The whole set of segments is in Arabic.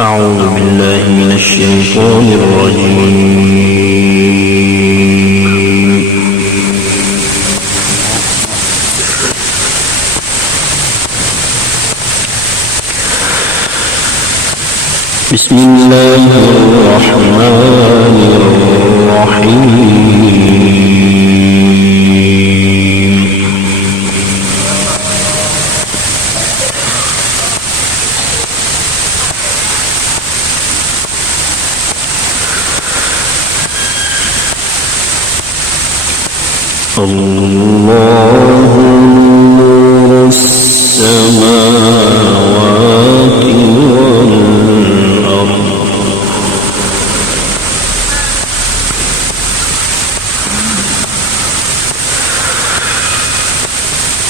أعوذ بالله من الشيطان الرجيم. بسم الله الرحمن الرحيم. الله نور السماوات والأرض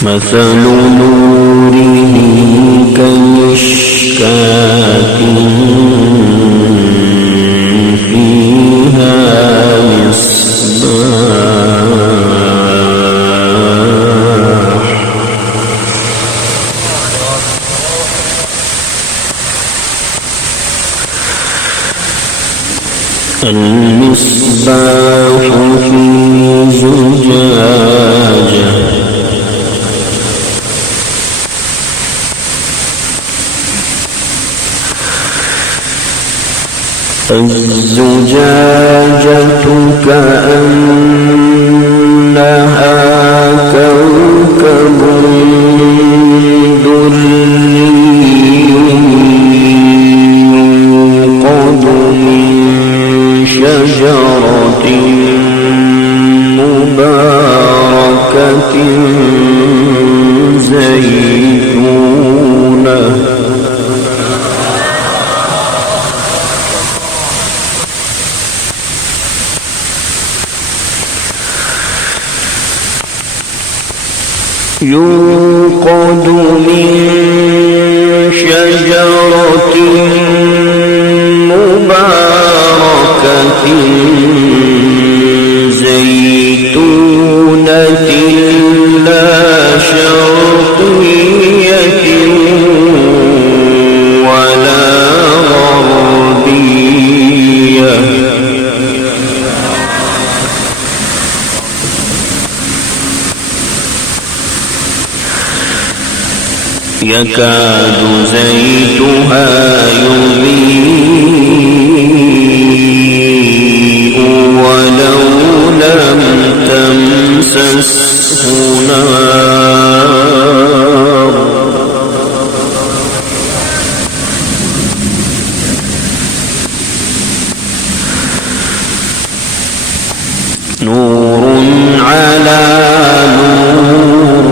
مثل نوره كمشكاة فيها مصباح المصباح في زجاجة الزجاجة كأنها كوكب دري يوقد من شجرة مباركة زيتونة يوقد من شجرة مباركة زيتونة لا شرقية ولا غربية يكاد زيتها يضيء ولو لم تمسسه نار نور على نور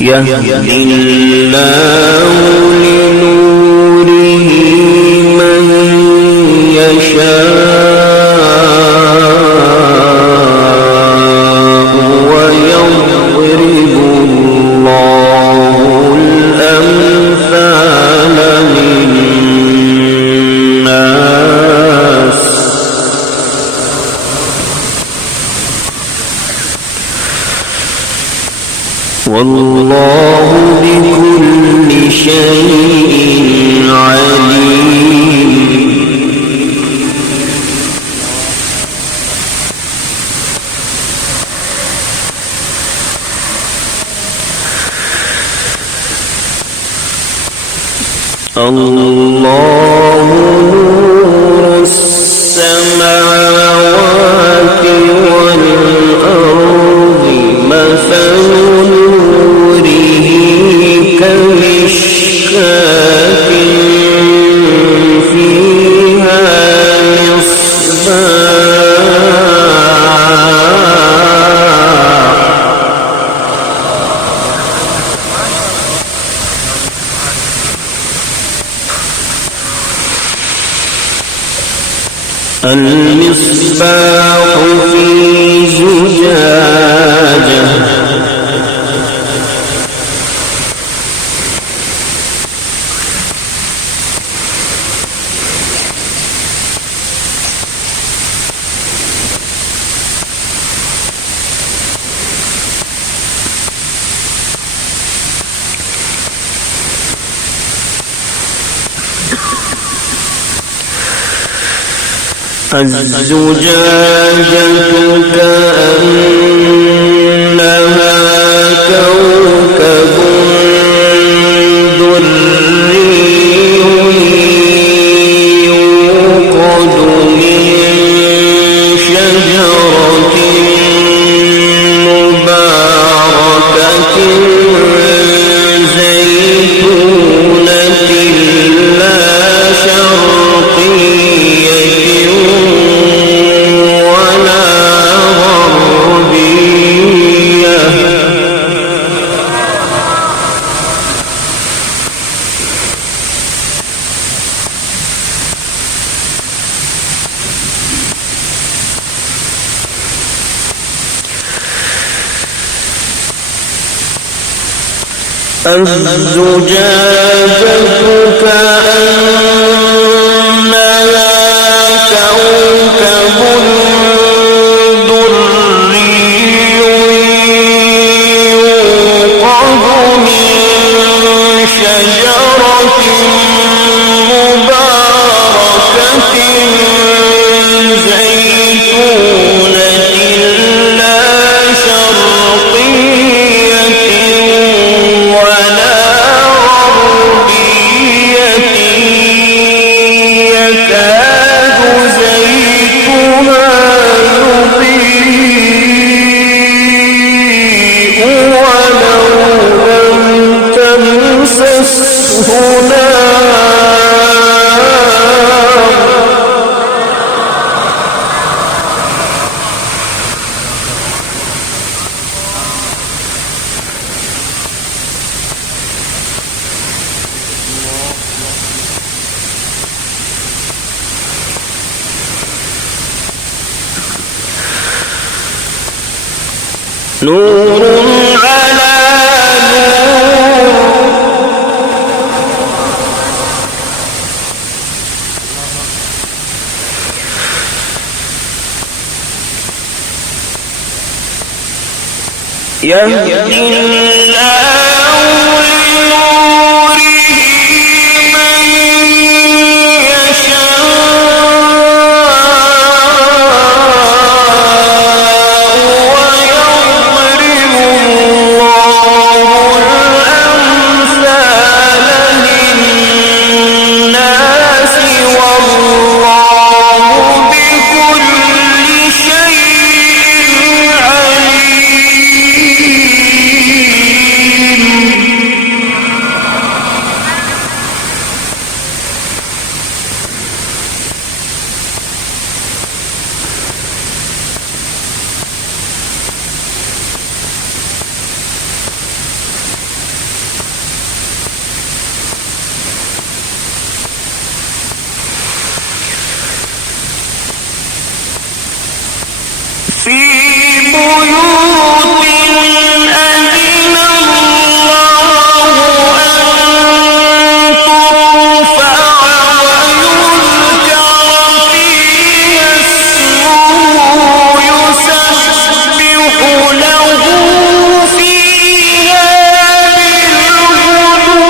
يهدي الله لنوره من يشاء ويضرب الله الأمثال للناس والله بكل شيء عليم. الله نور السماوات والأرض مثل نوره كمشكاة فيها المصباح في زجاجة الزجاجة كأنها كوكب دري يوقد من شجرة مباركة زيتونة لا شرقية ولا غربية الزجاجة كأنها كوكب دري يوقد من شجرة مباركة زيتونة لا شرقية ولا غربية يكاد زيتها يضيء ولو لم تمسسه نور على نور يهدي الله لنوره من يشاء ويضرب الله الأمثال للناس والله بكل شيء عليم. في بيوت أذن الله أن ترفع ويذكر فيها اسمه يسبح له فيها بالغدو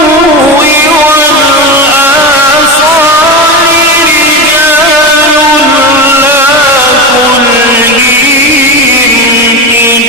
والآصال رجال لا تلهيهم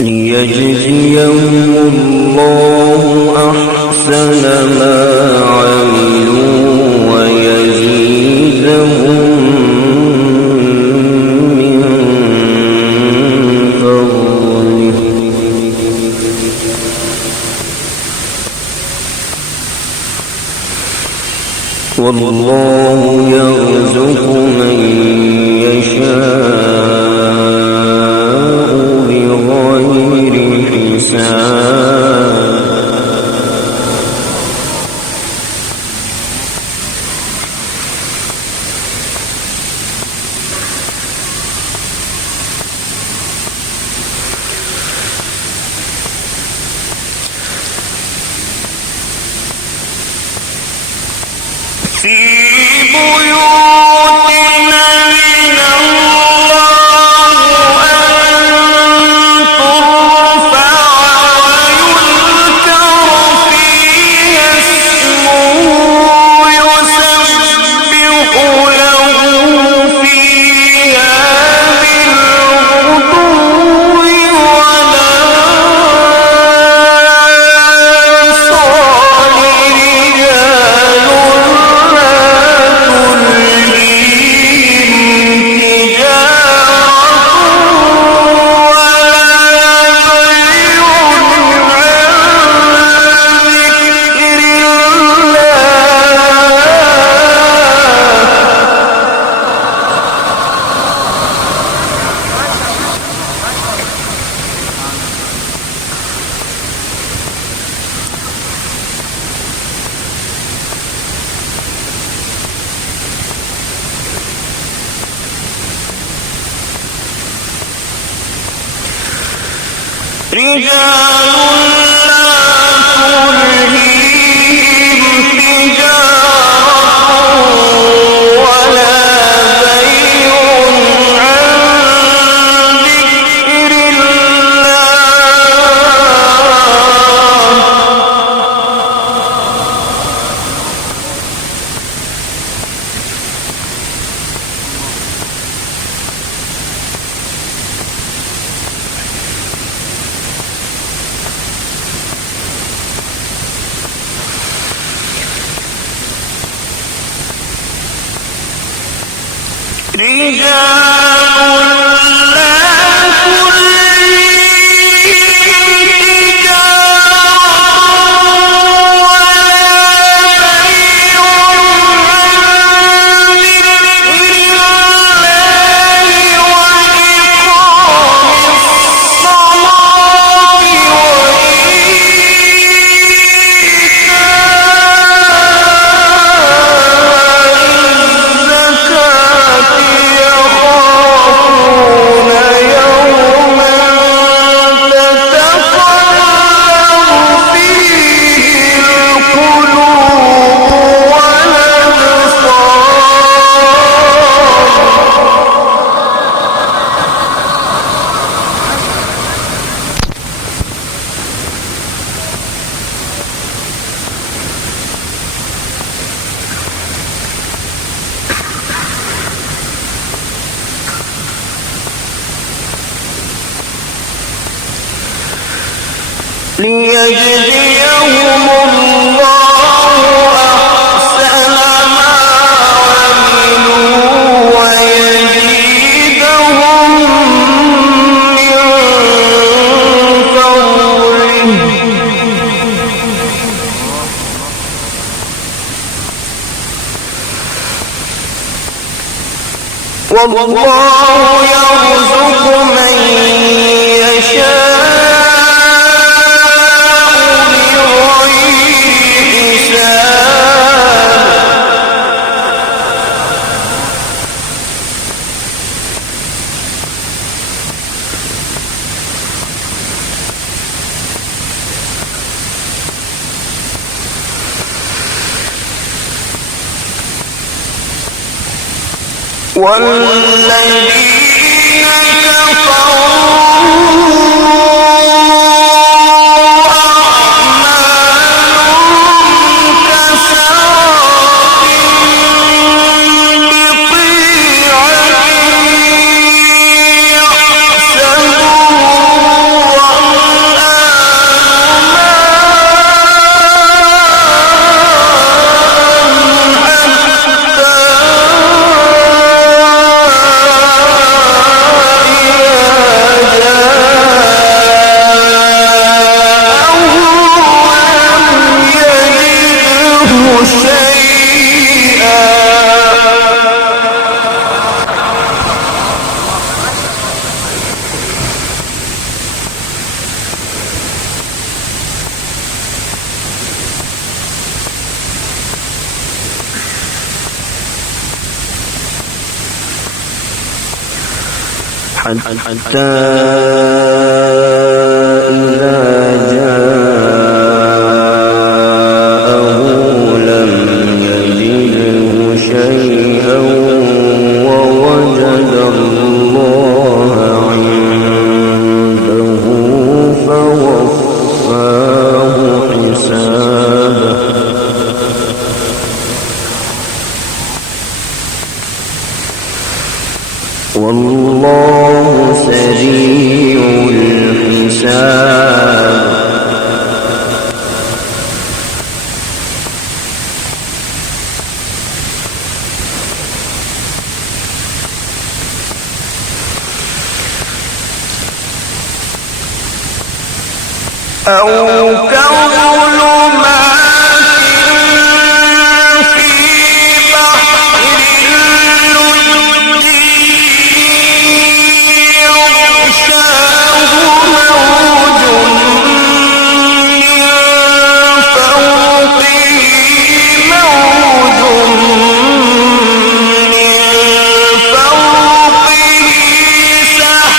ليجزيهم الله أحسن ما عملوا ويزيدهم من فضله والله يرزق من يشاء بغير حساب في بيوت من الله أن ترفع ويذكر فيها اسمه يسبح له فيها بالغدو والآصال رجال ليجزيهم الله أحسن ما عملوا ويزيدهم من فضله والله يرزق من يشاء والذين كفروا أعمالهم كسراب بقيعة يحسبه حتى إذا جاءه لم يجده شيئا ووجد الله عنده فوفاه حسابه والله سريع الحساب أو كظلمات في بحر لجي يغشاه موج من فوقه موج من فوقه سحاب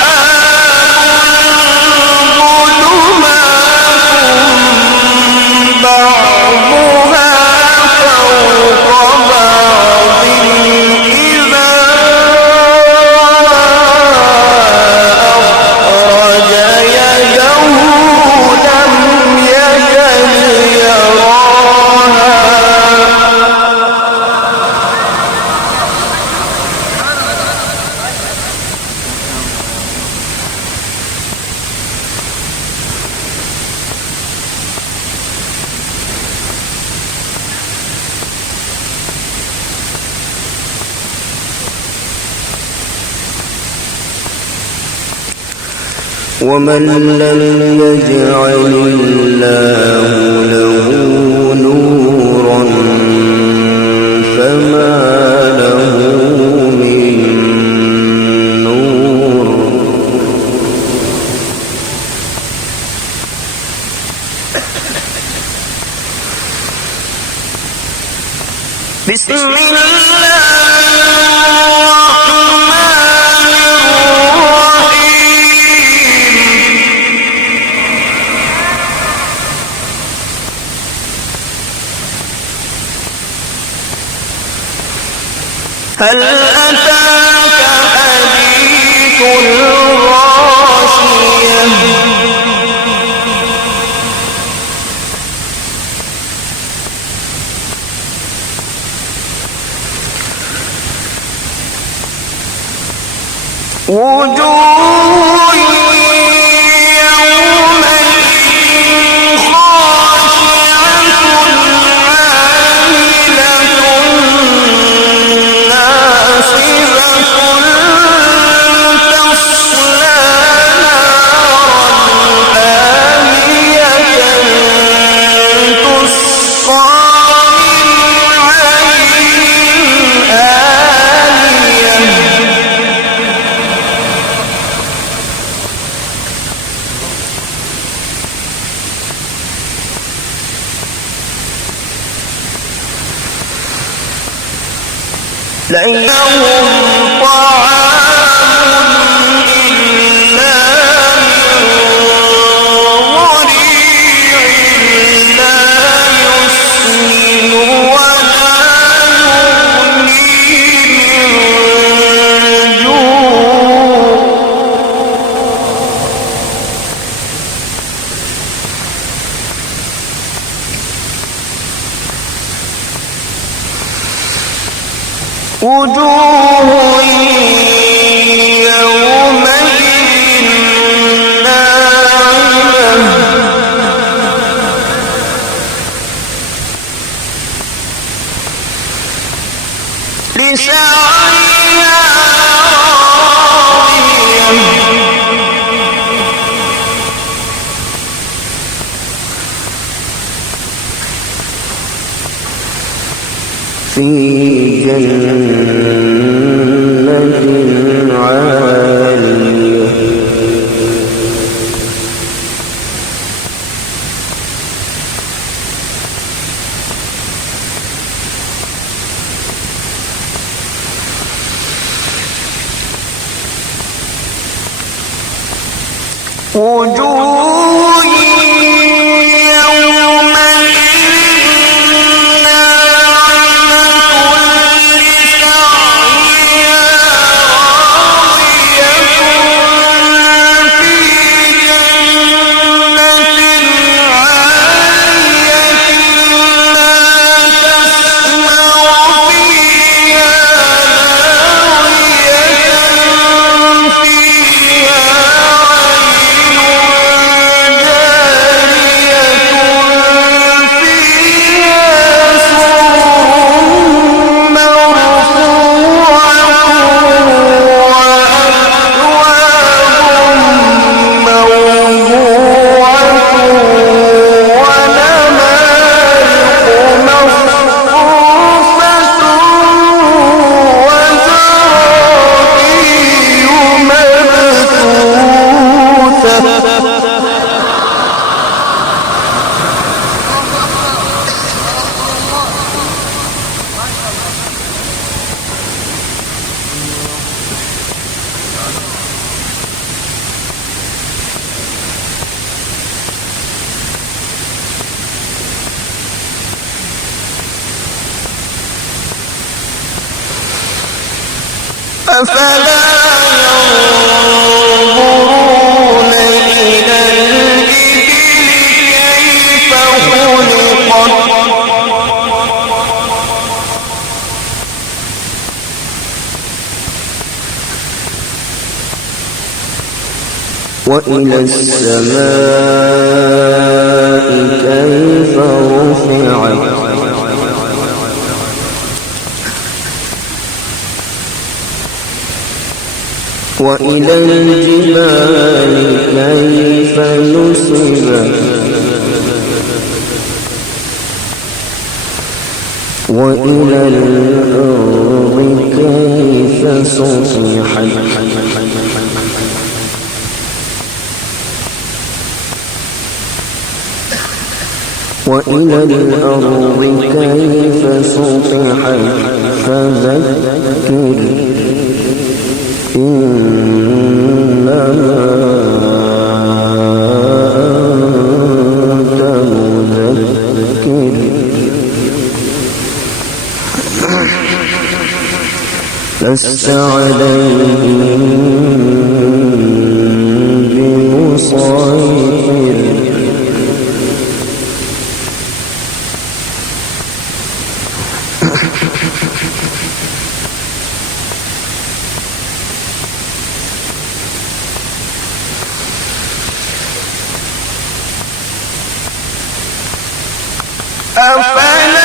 ظلمات بعضها فوق بعض إذا أخرج يده لم يكد يراها ومن لم يجعل الله له نورا فما له من نور بسم الله الرحمن الرحيم هل أتاك حديث الغاشية وجوه يومئذ خاشعة عاملة ناصبة تصلى نارا حامية تسقى من عين آنية لهم طعام إلا من ضريع لا يسمن ولا يغني من جوع وجوه يومئذ ناعمة لسعيها راضية في جنة عالية وجوه يومئذ ناعمة لسعيها راضية في جنة عالية لا تسمع فيها لاغية فيها أفلا ينظرون إلى الإبل كيف خلقت وإلى السماء كيف رفعت وإلى الجبال كيف نصبت وإلى الأرض كيف سطحت وإلى الأرض كيف سطحت فذكر إنما أنت مذكر لست عليهم بمسيطر أفلا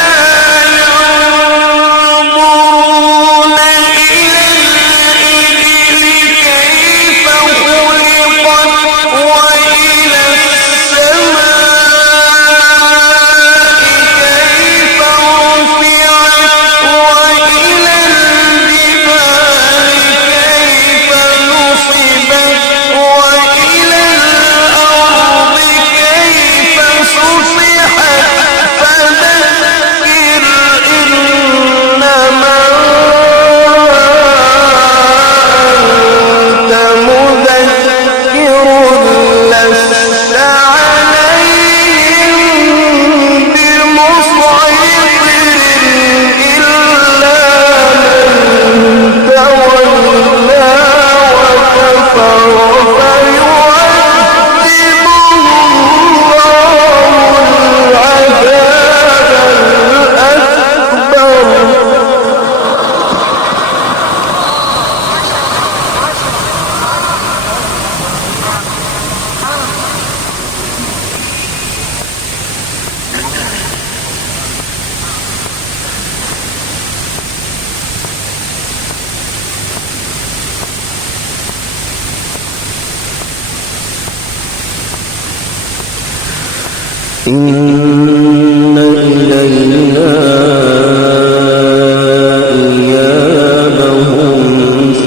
ينظرون إلى الإبل كيف خلقت وإلى السماء كيف رفعت وإلى الجبال كيف نصبت وإلى الأرض كيف سطحت فذكر إنما أنت مذكر لست عليهم بمسيطر إلا من تولى وكفر فيعذبه الله العذاب الأكبر إن إلينا إيابهم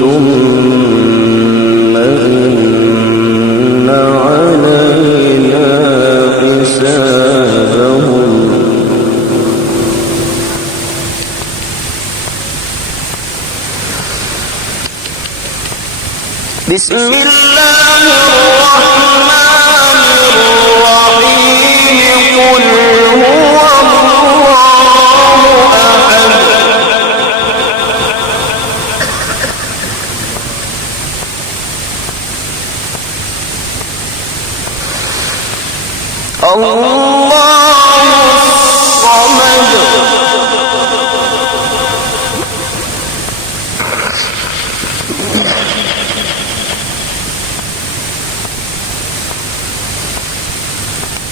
ثم إن علينا حسابهم بسم الله الرحمن الله الصمد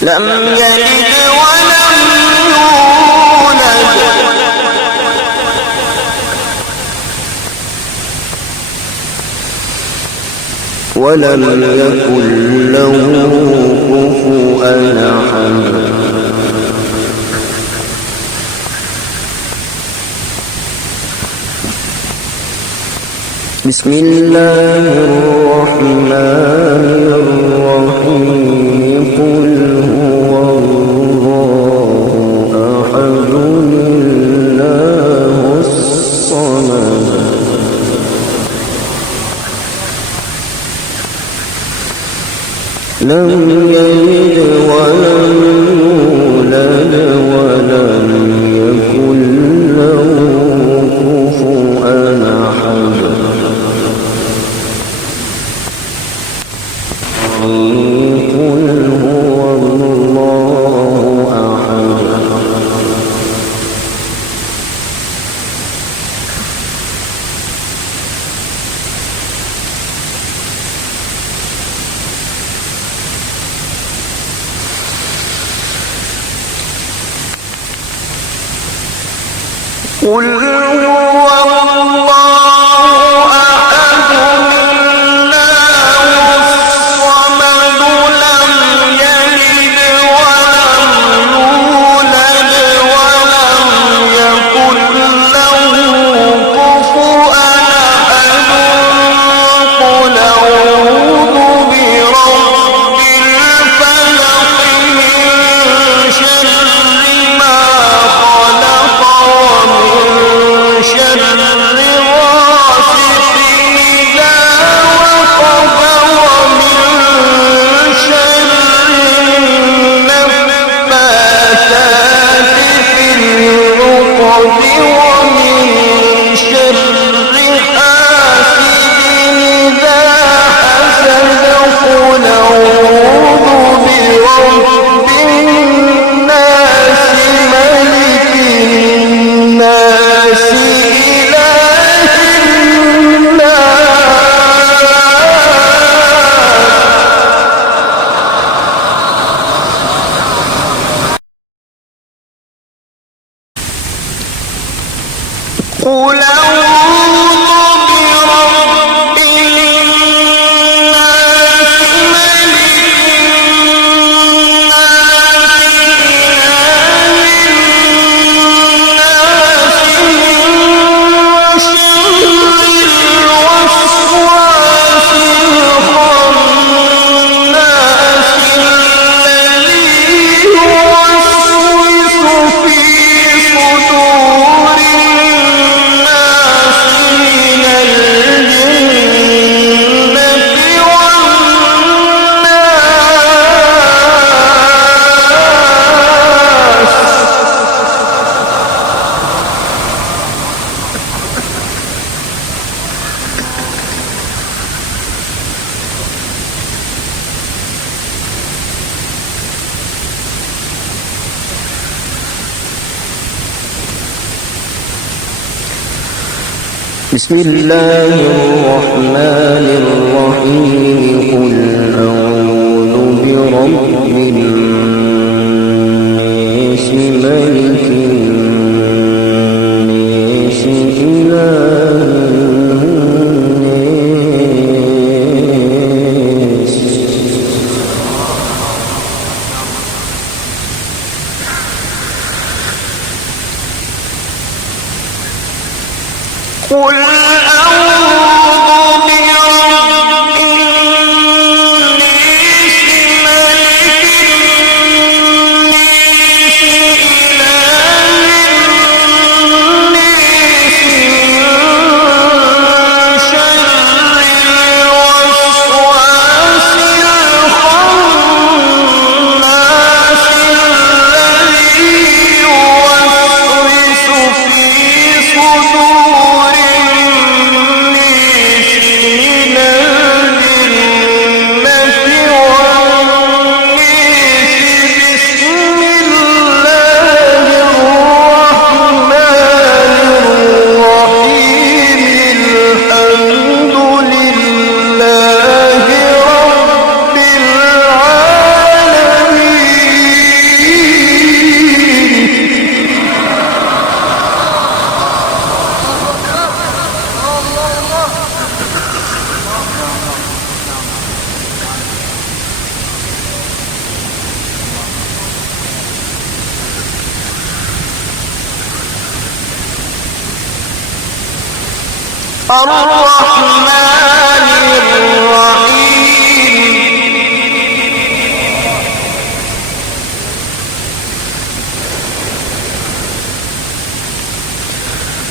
لم يلد ولم يولد ولم يكن له كفوا أحد بسم الله الرحمن الرحيم قل هو الله أحد الله الصمد لم يلد ولم يولد ولم يكن له كفوا أحد قل هو الله أحد قل هو الله أحد الله الصمد لم يلد ولم يولد ولم يكن له كفوا أحد قل أعوذ برب الفلق من شر ما خلق ومن شر غاسق إذا وقب ومن شر النفاثات في العقد ومن شر حاسد إذا حسد قل أعوذ برب الناس ملك الناس إله الناس قل أعوذ برب الناس ملك الناس بسم الله الرحمن الرحيم قل أعوذ برب الناس ملك الناس إله الناس قل أعوذ برب الناس ملك الرحمن الرحيم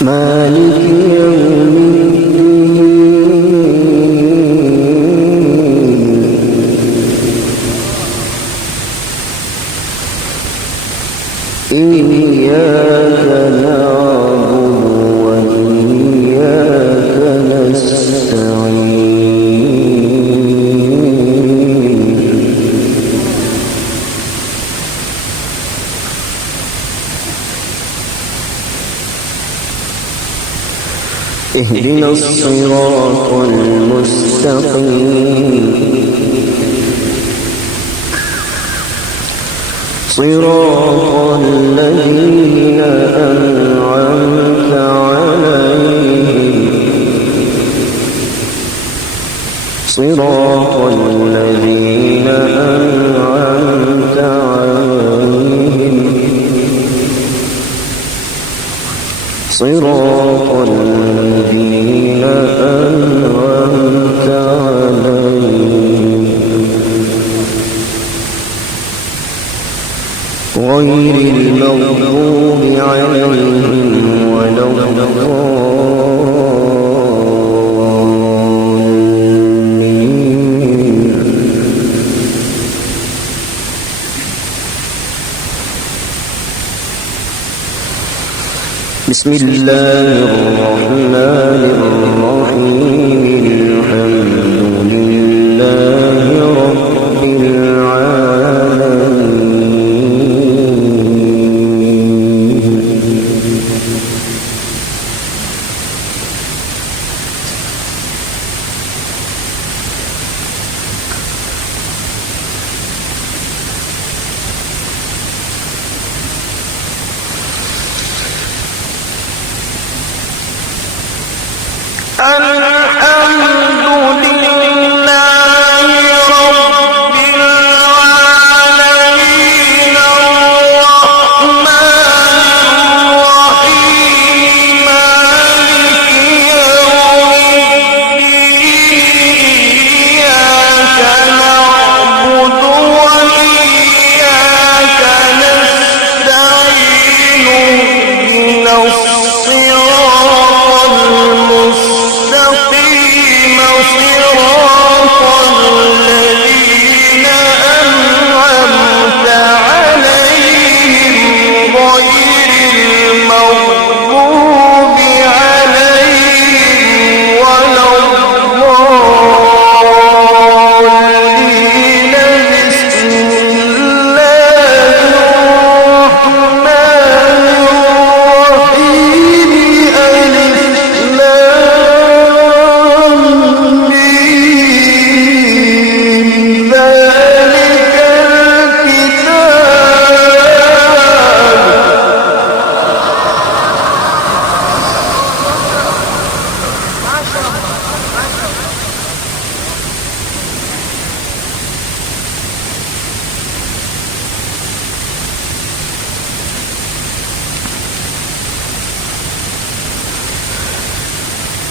مالك يوم الدين إياك نعبد وإياك نستعين اهدنا الصراط المستقيم صراط الذين أنعمت عليهم صراط الذين أنعمت عليهم صراط الذين أنعمت عليهم غير المغضوب عليهم ولا الضالين بسم الله الرحمن الرحيم الحمد لله رب العالمين الحمد لله رب العالمين الرحمن الرحيم مالك يوم الدين إياك نعبد وإياك نستعين اهدنا الصراط المستقيم صراط الذين أنعمت عليهم غير المغضوب عليهم ولا الضالين بسم الله الرحمن الرحيم ألف لام ميم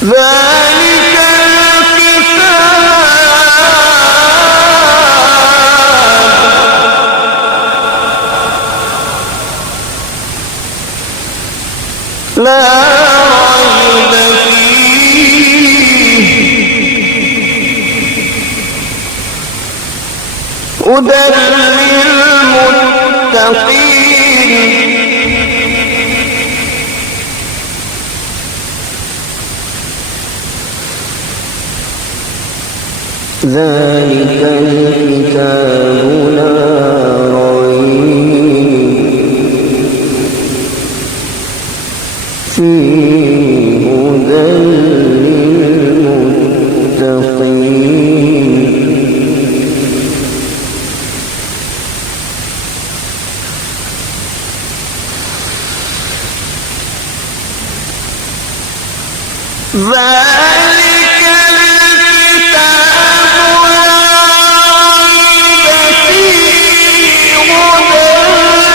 ذلك الكتاب لا ريب فيه هدى للمتقين ذلك الكتاب لا ريب فيه هدى للمتقين ذلك الكتاب لا ريب فيه هدى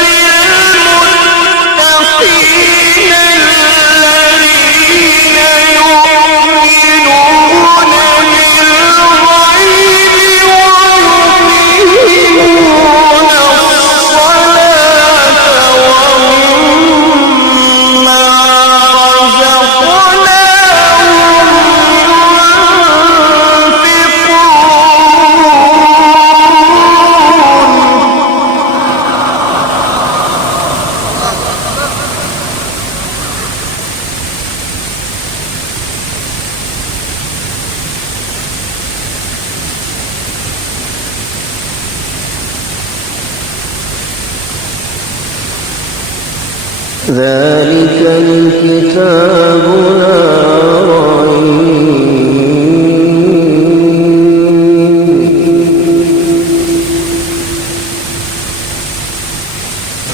للمتقين الذين يؤمنون ذلك الكتاب لا ريب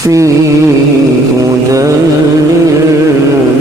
فيه هدى للمتقين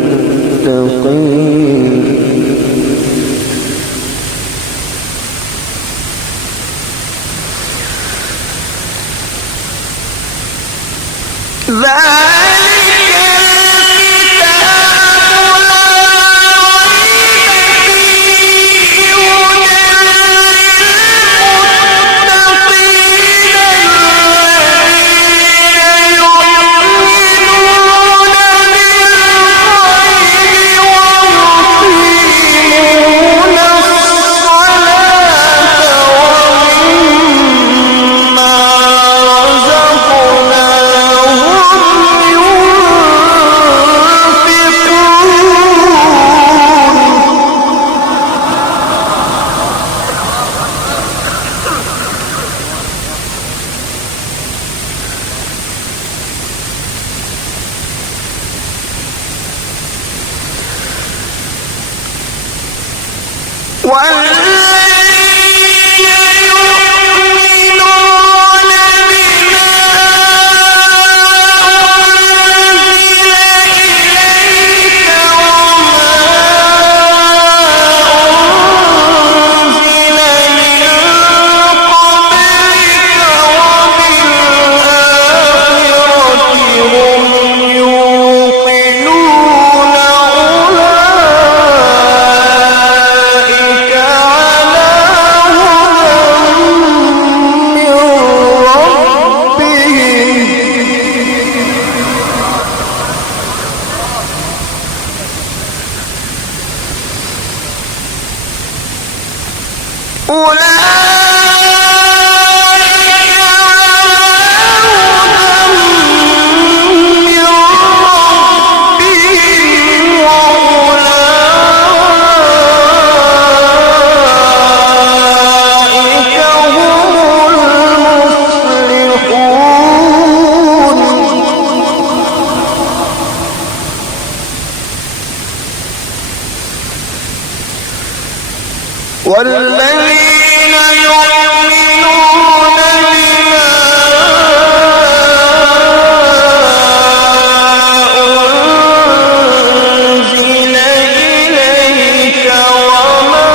والذين يؤمنون بما أنزل إليك وما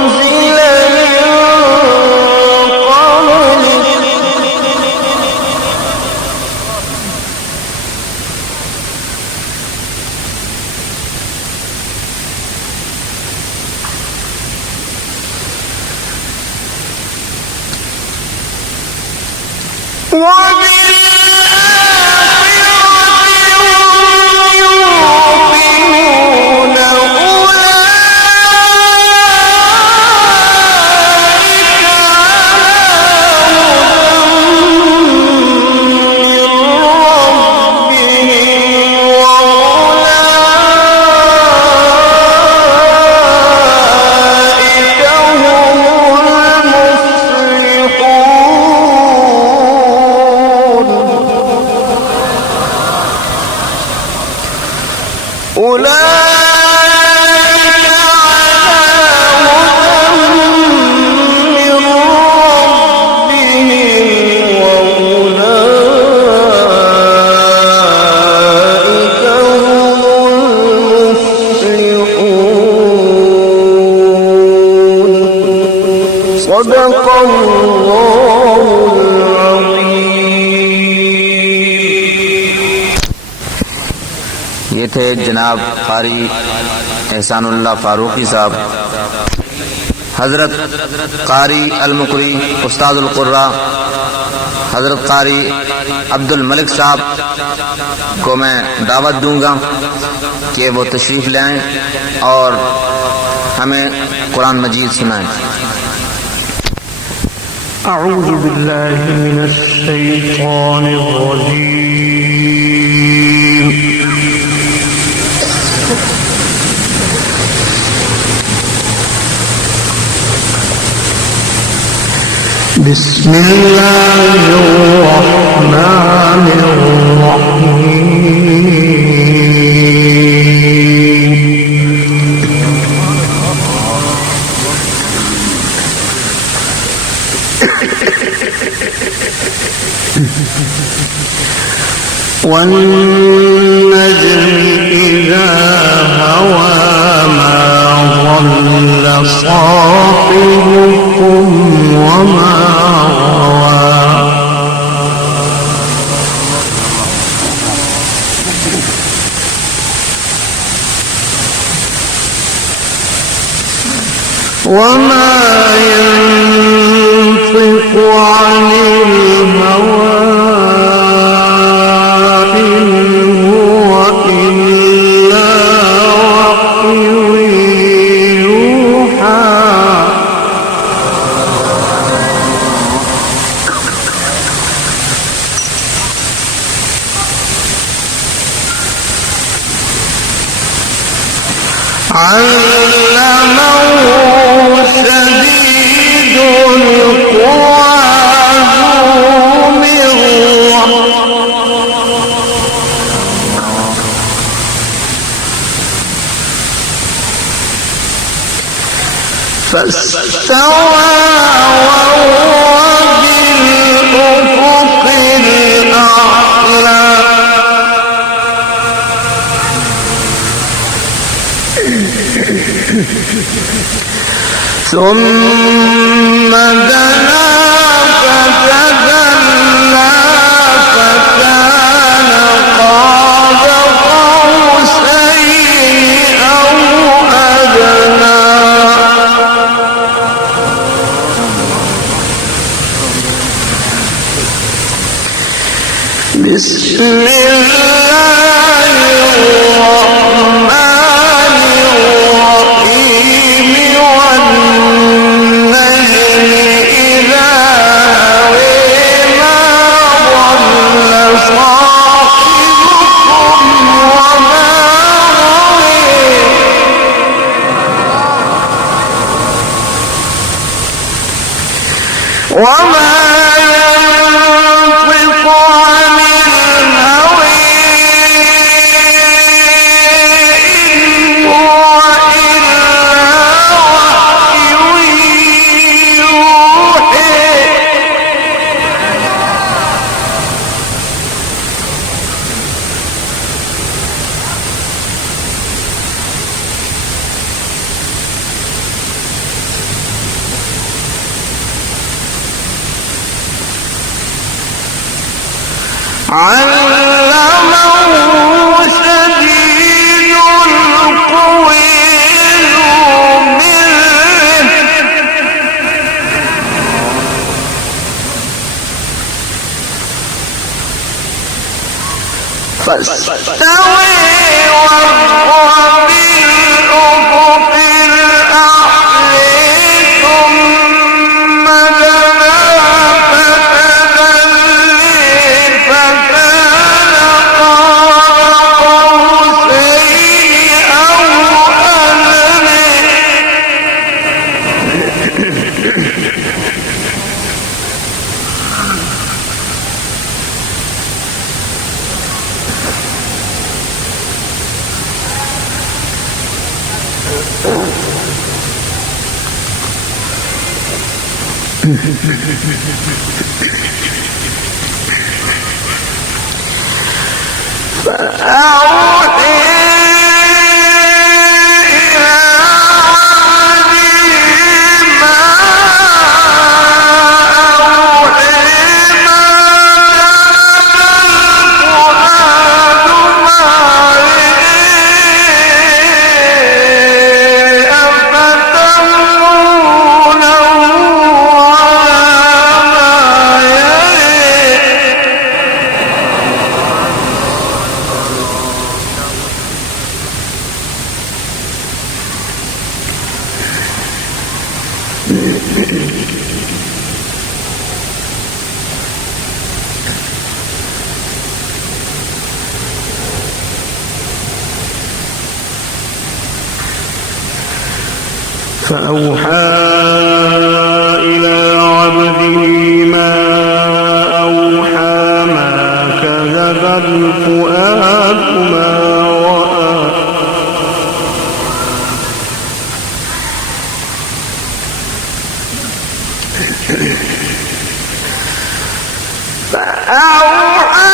أنزل صدق الله ये थे जनाब कारी एहसानुल्लाह फारूकी साहब, हजरत कारी अल-मुकरी उस्तादुल कुर्रा हजरत कारी अब्दुल मलिक साहब को मैं दावत दूंगा कि वो तशरीफ लाएं और हमें कुरान मजीद सुनाएं। अऊज़ु बिल्लाहि मिनश शैतानिर रजीम। بسم الله الرحمن الرحيم والنجم إذا هوى ما ضل صاحبكم وما غوى وما ينطق عن الهوى علمه شديد القوى ذو مرة فاستوى وهو بالأفق الأعلى ثم دنا فتدلى فكان قاب قوسين أو أدنى بسم الله الرحمن الرحيم والنجم إذا هوى ما ضل صاحبكم وما غوى وما ينطق عن الهوى إن هو إلا وحي يوحى علمه شديد القوى ذو مرة فاستوى وهو بالأفق الأعلى ثم دنا فتدلى فكان قاب قوسين أو أدنى فأوحي إلى عبده ما أوحي ما كان الفؤاد ما رئي أفتمرونه فأوحى إلى عبده ما أوحى ما كذب الفؤاد ما رأى فأوحى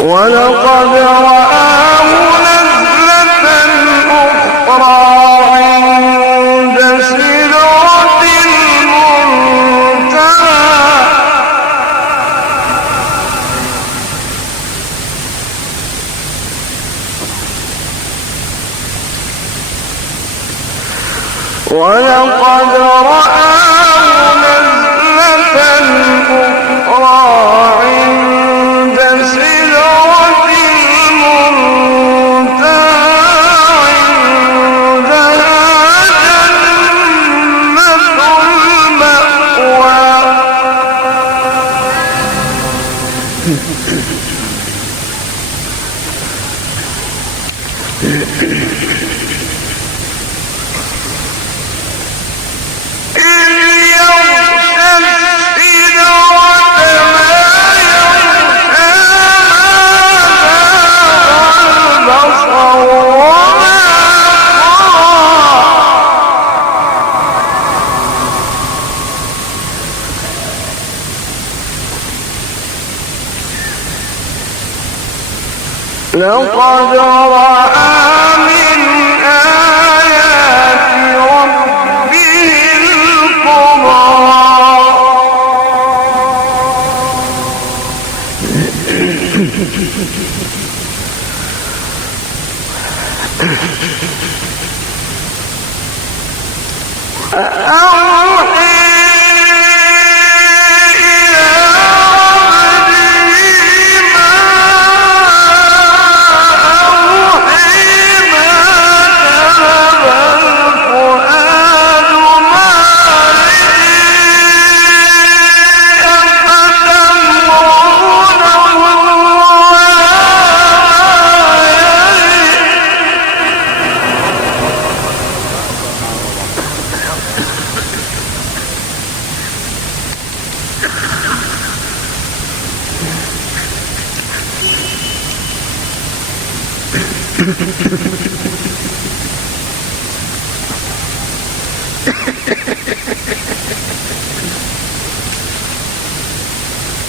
ولقد رآه نزلة أخرى عند سدرة المنتهى ولقد رآه نزلة أخرى عند سدرة المنتهى عندها جنة المأوى لقد رأى من آيات ربه الكبرى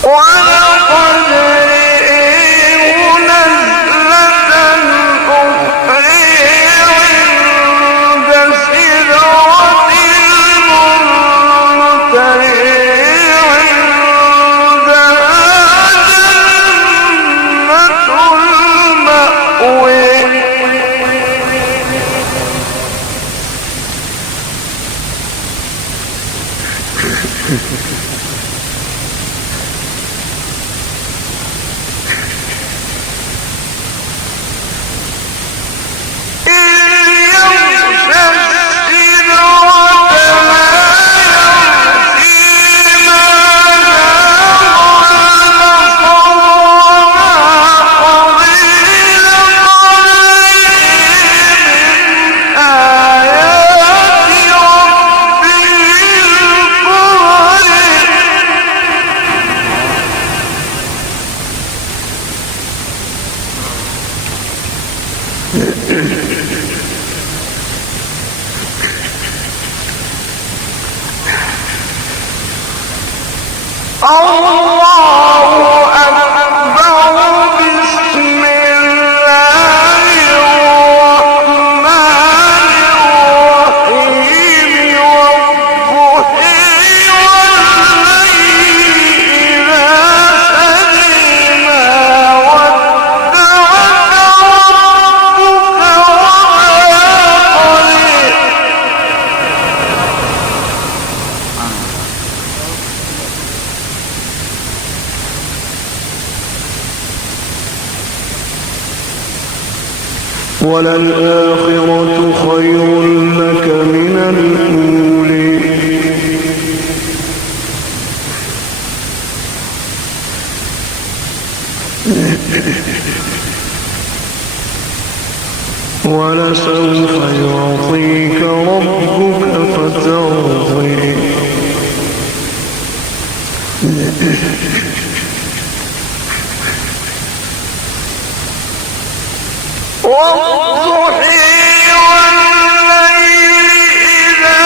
ولقد رآه نزلة أخرى عند سدرة المنتهى عندها جنة المأوى الله أكبر بسم الله الرحمن الرحيم والضحى والليل إذا سجى ما ودعك وللآخرة خير لك من الأولى ولسوف يعطيك ربك فترضي والضحى والليل إذا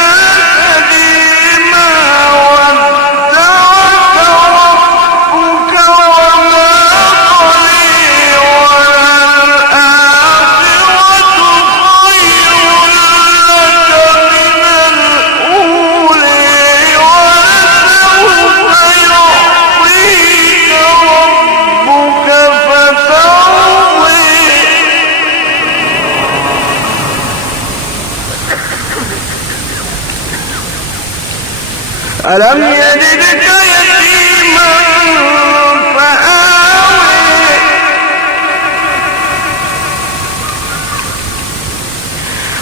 سجى ما ودعك ربك وما قلى وللآخرة خير لك من الأولى ولسوف يعطيك ربك فترضي ألم يجدك يتيما فآوى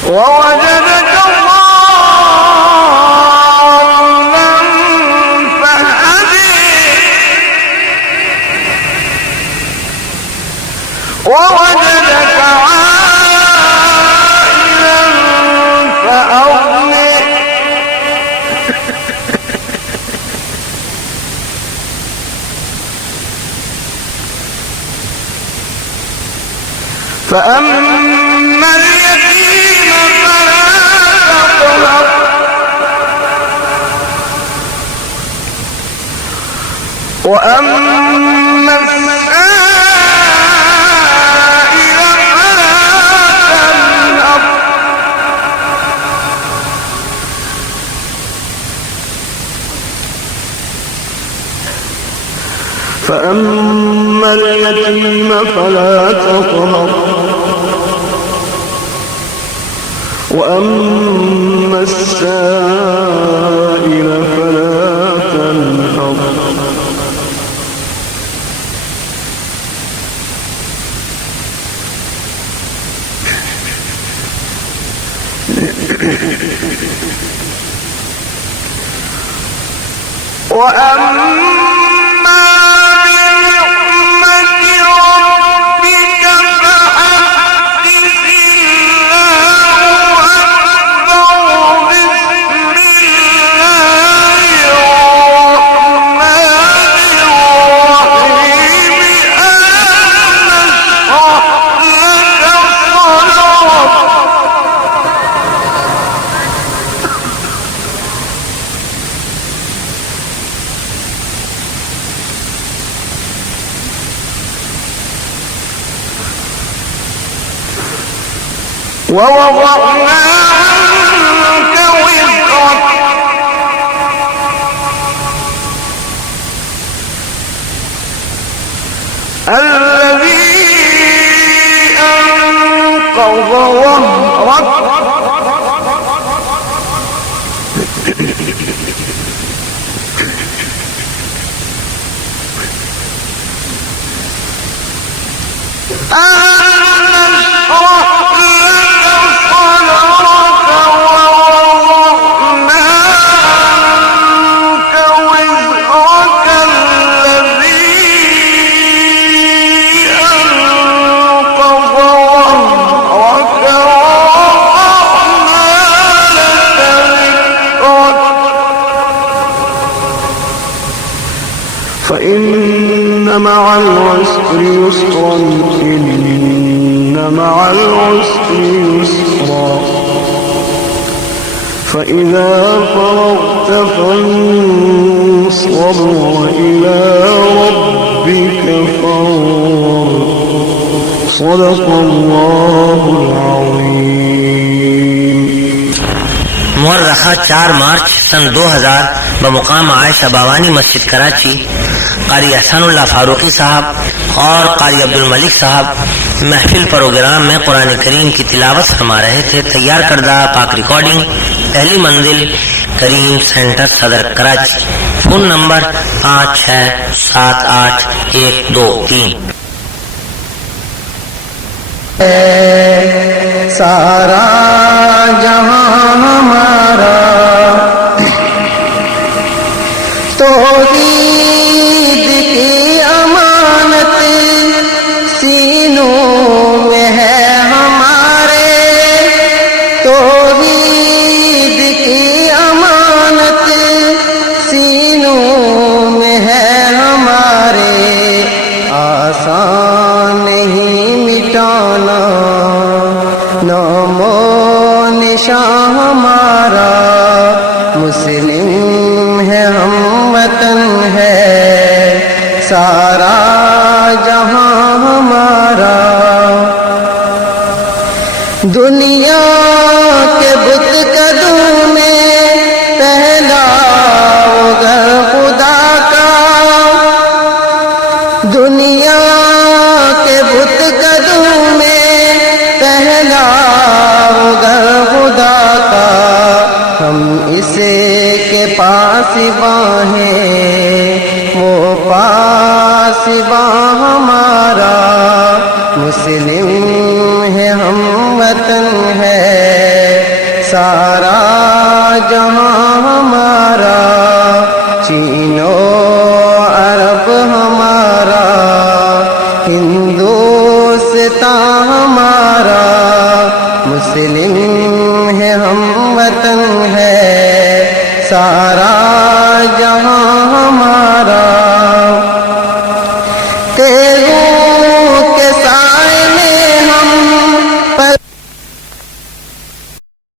ووجدك ضالا فهدى ووجدك عائلا فأغنى فأما اليتيم فلا تقهر وأما السائل فلا تنهر فأما اليتيم فلا تقهر وأما السائل فلا تنهر وأما بنعمة ربك فحدث الله أكبر بسم الله الرحمن الرحيم ألم نشرح لك صدرك ووضعنا عنك وزرك الذي أنقض ظهرك فإن مع العسر يسرا إن مع العسر يسرا فإذا فرغت فانصب وإلى ربك فارغب صدق الله العظيم. مورخہ 4 مارچ سن 2000 بمقام عائشہ باوانی مسجد کراچی قاری احسان اللہ فاروقی صاحب اور قاری عبد الملک صاحب محفل پروگرام میں قرآن کریم کی تلاوت فرما رہے تھے. تیار کردہ پاک ریکارڈنگ پہلی منزل کریم سینٹر صدر کراچی. فون نمبر 567812 3. سارا جہاں ہمارا توحید کی امانت سینوں میں ہے ہمارے توحید کی امانت سینوں میں ہے ہمارے آسان نہیں مٹانا نام و نشان ہمارا مسلم ہے ہم وطن ہے سارا جہاں ہمارا دنیا کے بت قدوں میں پہلا وہ گھر خدا کا دنیا کے بت قدوں میں پہلا وہ گھر خدا کا ہم اسے کے پاس باہیں وہ پاس ہمارا مسلم ہے ہم وطن ہے سارا جہاں ہمارا چین و عرب ہمارا ہندوستان ہمارا مسلم ہے ہم وطن ہے سارا جہاں